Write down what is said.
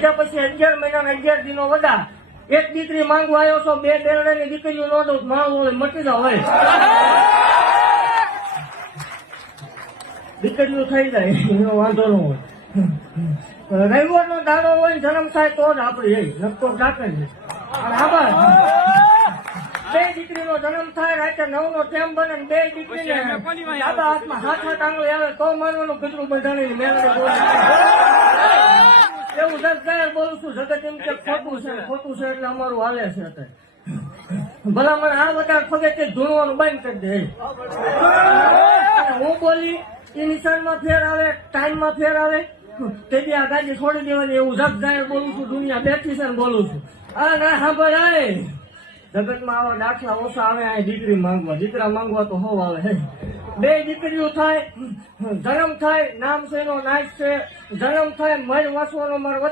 પછી 11 મહિના 11 દિનો વડા એક દીકરી માંગવા આવ્યો છો, 2 બેરડાની દીકરીઓ નો દઉં માળું હોય મટી જાવ હોય દીકરીઓ થઈ જાય એનો વાંધો ન હોય. રવિવાર નો દાડો હોય જન્મ થાય તો જ આપડે નક્કો રાખે છે. અને આભાર 2 દીકરીનો જન્મ થાય રાતે 9 નો ટેમ બને 2 દીકરીને દાદા હાથમાં હાથ આંગળી આવે તો માનવાનું કચરું બંધાણી મેળવે એવું જગજાહેર બોલું છું. જગત એમ કે ખોટું છે એટલે અમારું હાલે છે અત્યારે. ભલા મને આ વધારે ખગે તે ધૂણવાનું બંધ કરી દે. હું બોલી એ નિશાનમાં ફેર આવે, ટાઈમમાં ફેર આવે તે આ ગાડી છોડી દેવાની એવું જગજાહેર બોલું છું. દુનિયા બેઠી છે ને બોલું છું. આ ના સાંભળ આવે જગતમાં આવા દાખલા ઓછા આવે. આ દીકરી માંગવા, દીકરા માંગવા તો હવ આવે. 2 દીકરીઓ થાય, જન્મ થાય, નામ છે એનો નાશ છે, જન્મ થાય મર વાંચવાનો મારો